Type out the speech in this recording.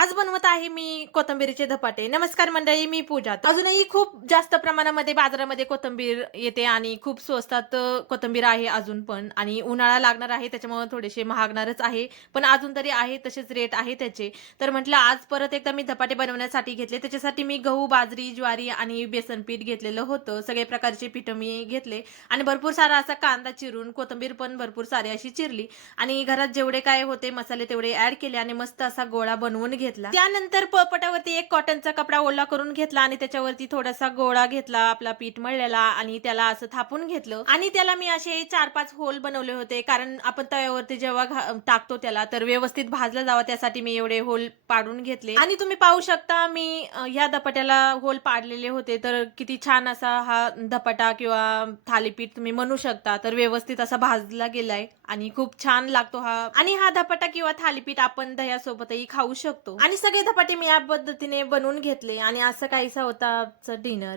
आज बनवत आहे मी कोथिंबीरचे धपाटे. नमस्कार मंडळी, मी पूजा. अजूनही खूप जास्त प्रमाणामध्ये बाजारामध्ये कोथिंबीर येते आणि खूप स्वस्तात कोथिंबीर आहे अजून पण आणि उन्हाळा लागणार आहे त्याच्यामुळे थोडेसे महागणारच आहे. पण अजून तरी आहे तसेच रेट आहे त्याचे. तर म्हटलं आज परत एकदा मी धपाटे बनवण्यासाठी घेतले. त्याच्यासाठी मी गहू, बाजरी, ज्वारी आणि बेसन पीठ घेतलेलं होतं. सगळे प्रकारचे पिठं मी घेतले आणि भरपूर सारा असा कांदा चिरून, कोथिंबीर पण भरपूर सारी अशी चिरली आणि घरात जेवढे काय होते मसाले तेवढे ॲड केले आणि मस्त असा गोळा बनवून घेतला. त्यानंतर पोळपाटावरती एक कॉटनचा कपडा ओला करून घेतला आणि त्याच्यावरती थोडासा गोळा घेतला आपला पीठ मळलेला आणि त्याला असं थापून घेतलं आणि त्याला मी असे 4-5 होल बनवले होते कारण आपण तव्यावरती जेव्हा टाकतो त्याला तर व्यवस्थित भाजला जावा त्यासाठी मी एवढे होल पाडून घेतले आणि तुम्ही पाहू शकता मी ह्या धपाट्याला होल पाडलेले होते तर किती छान असा हा धपाटा किंवा थालीपीठ तुम्ही म्हणू शकता तर व्यवस्थित असा भाजला गेलाय आणि खूप छान लागतो हा आणि हा धपाटा किंवा थालीपीठ आपण दह्यासोबतही खाऊ शकतो आणि सगळे धपाटे मी या पद्धतीने बनवून घेतले आणि असं काहीसा होता डिनर.